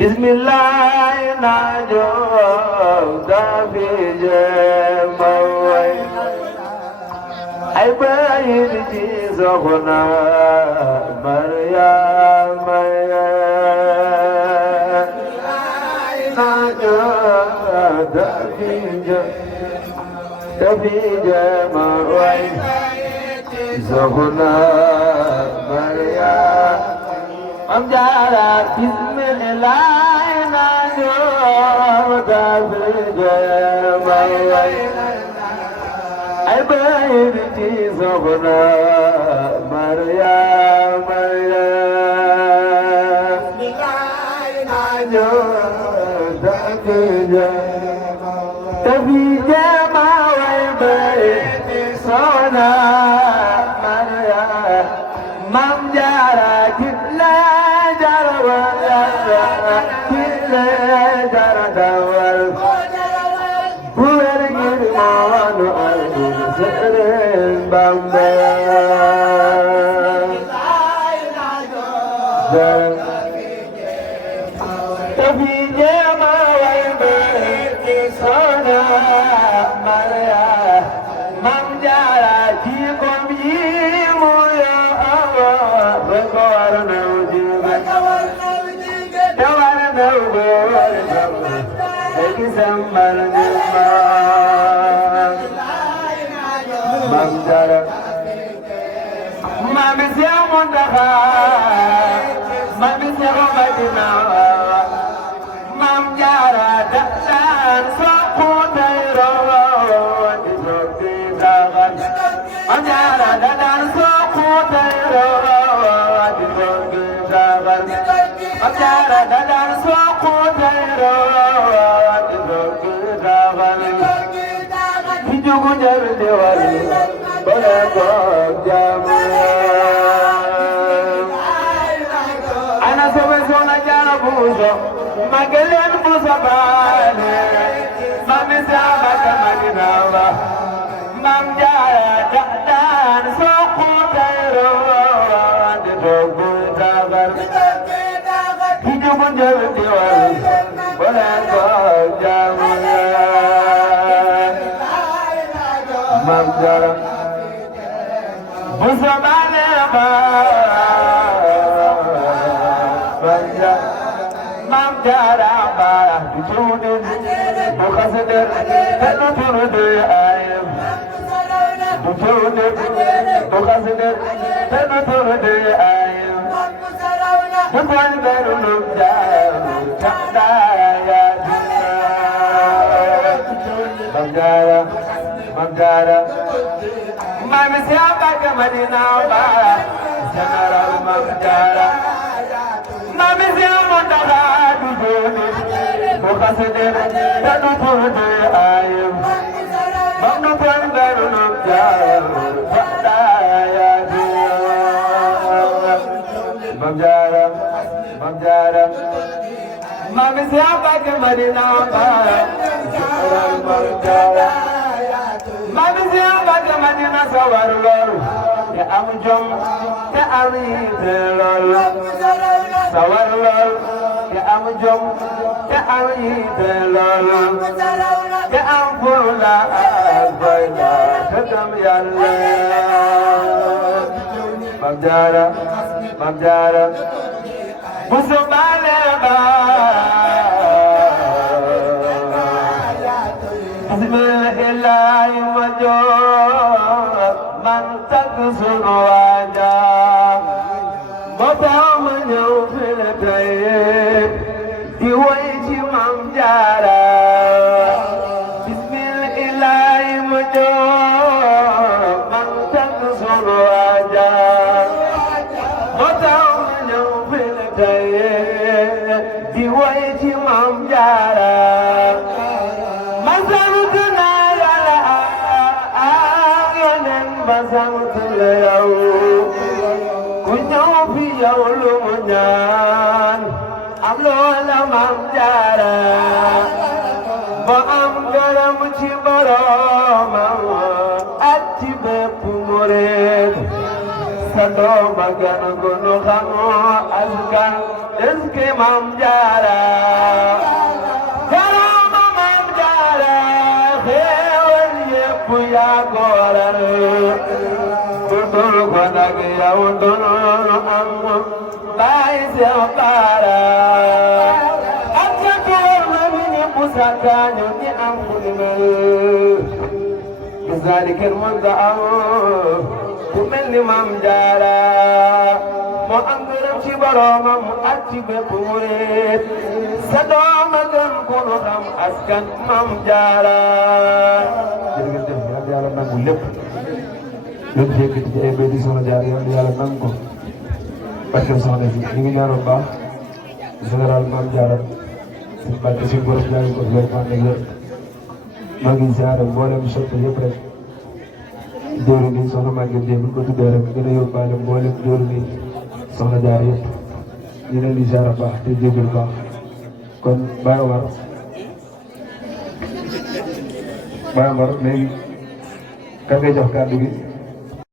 بسم الله ناجو دافي جموي أي بايدي زغنا مريم ناجو دافي جموي زغنا مريم أمجارا بسم الله ناجو دافي جموي أي بيتي زغنا مريم بسم الله ناجو دافي جموي بيتي زغنا مريم مام جارا كلا جارا ولا كلا جارا دور بورجي مانو أرجو سرين بامبا تبي جما ويبي سونا مريا مام جارا جيكم يمو Warna ujian, warna ujian, lagi sambar jumlah. Mamjara, mami siapa dah? Mami siapa badina? Mamjara datang sokutero di sokti dagan. Mamjara datang sokutero. Amjara dadan suku tero, hijuku jaru dewari, boleh jamu. Anak sobe sona jana buzo, magelen buzo bane, mami sahabat madinawa. Amjara dadan suku tero, hijuku jaru dewari, boleh jamu. Amjara buzo bane ba. Amjara ba judin bukhasder hello turde ayem judin bukhasder hello turde ayem bukan berulum jauh cahaya Amjara Amjara mami siapa ke Madinah ba General Amjara mami siapa dah duduk bukhasder hello turde ayem bukan berulum jauh cahaya Amjara Amjara mami siapa ke Madinah ba Amjara mami siapa ke Madinah sawar lor ya amjom ya amite lor sawar lor ya amjom ya amite lor ya ampula abaila kadam yalla Amjara Amjara Musumale ba Bismillahi wajo man taksuru waja Batam ñëw fil tay di way ci Amjara Bismillahi wajo man taksuru waja di way ci Amjara masarutuna yàlla ak yeneen basantule yow ku ñëw fi yow lu mu ñaan am loola Amjara ba am gërëm ci boromam ak ci bépp murid sa doom a gën a gunu xamu askan est-ce que Amjara dul ko nag yow dul am baay Seex Baara ak sa tool na mi ni busakaañu ni am ku ni mel gisaani kenn mënta am ku mel ni Maam Jaara moo am gërëm ci boroomam ak ci bépp murit sa dooma gën ku nu xam askan Maam Jaara jërëjëf yàlla nangu lépp lépp yëkkati ci ay béy di soxna Jaara yàlla nangu ko parce que soxna si ñu ngi ñaanal baax général Maam Jaara suñu barke suñu borom jaay ko loolu maa ngi leen maa ngi ziare mboolem soppe yëpp rek jóoru ni soxna Maguette Dieng bu ñu ko tuddee rek gën a yóbbaale mboolem jóoru ni soxna Jaara yëpp ñu leen di ziare baax te jégalu baax kon Baye Omar léegi kan ngay jox kàddu gi